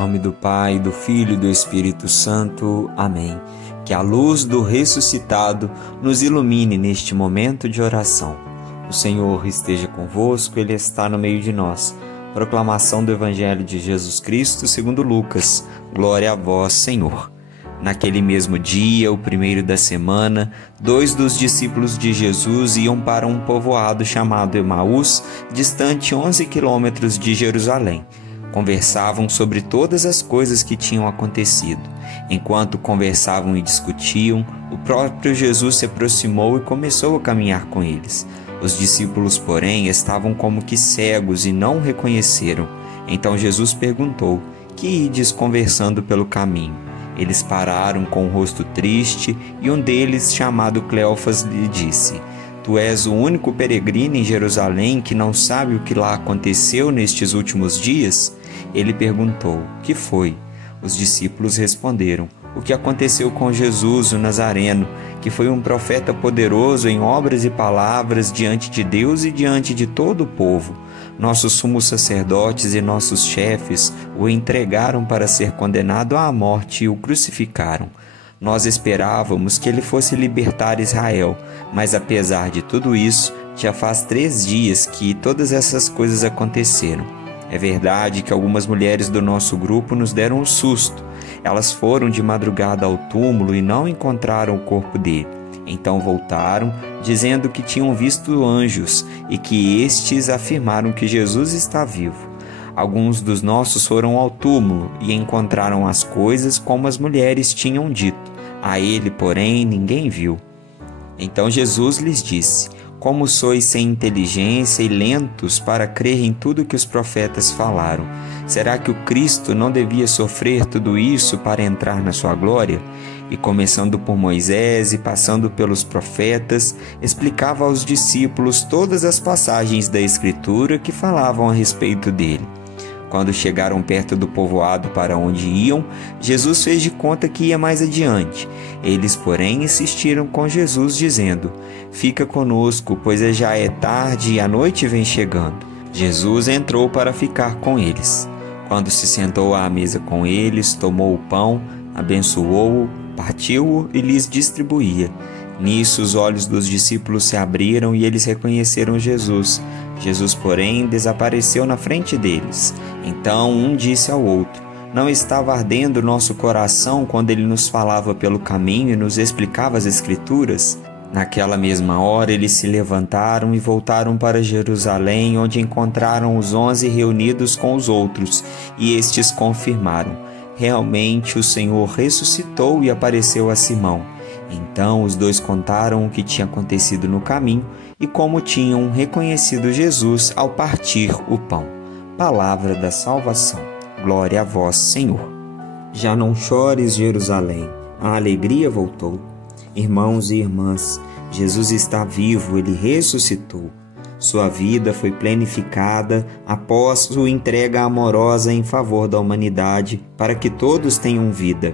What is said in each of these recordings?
nome do Pai, do Filho e do Espírito Santo. Amém. Que a luz do ressuscitado nos ilumine neste momento de oração. O Senhor esteja convosco, Ele está no meio de nós. Proclamação do Evangelho de Jesus Cristo segundo Lucas. Glória a vós, Senhor. Naquele mesmo dia, o primeiro da semana, 2 dos discípulos de Jesus iam para um povoado chamado Emaús, distante 11 quilômetros de Jerusalém. Conversavam sobre todas as coisas que tinham acontecido. Enquanto conversavam e discutiam, o próprio Jesus se aproximou e começou a caminhar com eles. Os discípulos, porém, estavam como que cegos e não o reconheceram. Então Jesus perguntou: "Que ides conversando pelo caminho?" Eles pararam com o rosto triste e um deles, chamado Cleofas, lhe disse: "Tu és o único peregrino em Jerusalém que não sabe o que lá aconteceu nestes últimos dias?" Ele perguntou: "Que foi?" Os discípulos responderam: "O que aconteceu com Jesus, o Nazareno, que foi um profeta poderoso em obras e palavras diante de Deus e diante de todo o povo. Nossos sumos sacerdotes e nossos chefes o entregaram para ser condenado à morte e o crucificaram. Nós esperávamos que ele fosse libertar Israel, mas apesar de tudo isso, já faz 3 dias que todas essas coisas aconteceram. É verdade que algumas mulheres do nosso grupo nos deram um susto. Elas foram de madrugada ao túmulo e não encontraram o corpo dele. Então voltaram, dizendo que tinham visto anjos e que estes afirmaram que Jesus está vivo. Alguns dos nossos foram ao túmulo e encontraram as coisas como as mulheres tinham dito. A ele, porém, ninguém viu." Então Jesus lhes disse: "Como sois sem inteligência e lentos para crer em tudo que os profetas falaram? Será que o Cristo não devia sofrer tudo isso para entrar na sua glória?" E começando por Moisés e passando pelos profetas, explicava aos discípulos todas as passagens da Escritura que falavam a respeito dele. Quando chegaram perto do povoado para onde iam, Jesus fez de conta que ia mais adiante. Eles, porém, insistiram com Jesus, dizendo: "Fica conosco, pois já é tarde e a noite vem chegando." Jesus entrou para ficar com eles. Quando se sentou à mesa com eles, tomou o pão, abençoou-o, partiu-o e lhes distribuía. Nisso os olhos dos discípulos se abriram e eles reconheceram Jesus. Jesus, porém, desapareceu na frente deles. Então um disse ao outro: "Não estava ardendo nosso coração quando ele nos falava pelo caminho e nos explicava as Escrituras?" Naquela mesma hora eles se levantaram e voltaram para Jerusalém, onde encontraram os 11 reunidos com os outros, e estes confirmaram: "Realmente o Senhor ressuscitou e apareceu a Simão." Então os dois contaram o que tinha acontecido no caminho e como tinham reconhecido Jesus ao partir o pão. Palavra da salvação. Glória a vós, Senhor. Já não chores, Jerusalém. A alegria voltou. Irmãos e irmãs, Jesus está vivo, Ele ressuscitou. Sua vida foi planificada após sua entrega amorosa em favor da humanidade para que todos tenham vida.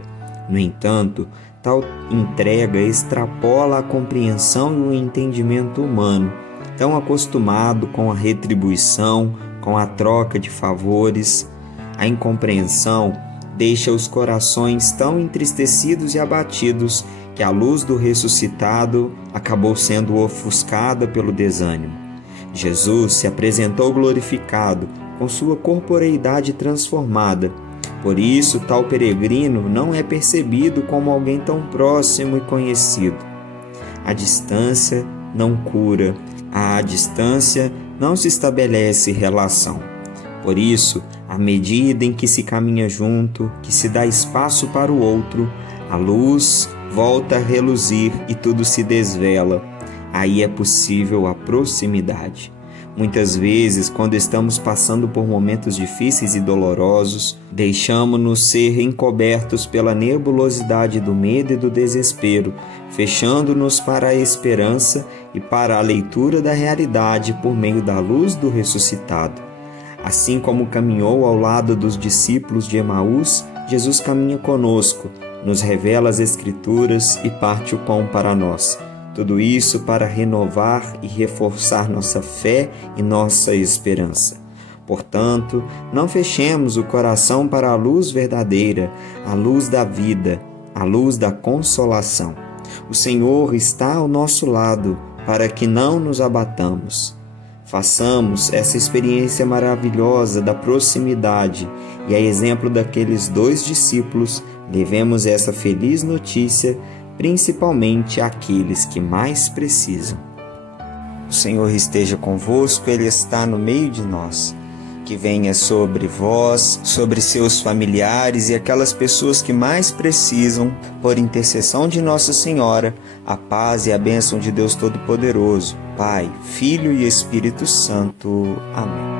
No entanto, tal entrega extrapola a compreensão e o entendimento humano, tão acostumado com a retribuição, com a troca de favores. A incompreensão deixa os corações tão entristecidos e abatidos que a luz do ressuscitado acabou sendo ofuscada pelo desânimo. Jesus se apresentou glorificado, com sua corporeidade transformada. Por isso, tal peregrino não é percebido como alguém tão próximo e conhecido. A distância não cura, à distância não se estabelece relação. Por isso, à medida em que se caminha junto, que se dá espaço para o outro, a luz volta a reluzir e tudo se desvela. Aí é possível a proximidade. Muitas vezes, quando estamos passando por momentos difíceis e dolorosos, deixamos-nos ser encobertos pela nebulosidade do medo e do desespero, fechando-nos para a esperança e para a leitura da realidade por meio da luz do ressuscitado. Assim como caminhou ao lado dos discípulos de Emaús, Jesus caminha conosco, nos revela as Escrituras e parte o pão para nós. Tudo isso para renovar e reforçar nossa fé e nossa esperança. Portanto, não fechemos o coração para a luz verdadeira, a luz da vida, a luz da consolação. O Senhor está ao nosso lado para que não nos abatamos. Façamos essa experiência maravilhosa da proximidade e, a exemplo daqueles 2 discípulos, levemos essa feliz notícia principalmente àqueles que mais precisam. O Senhor esteja convosco, Ele está no meio de nós. Que venha sobre vós, sobre seus familiares e aquelas pessoas que mais precisam, por intercessão de Nossa Senhora, a paz e a bênção de Deus Todo-Poderoso, Pai, Filho e Espírito Santo. Amém.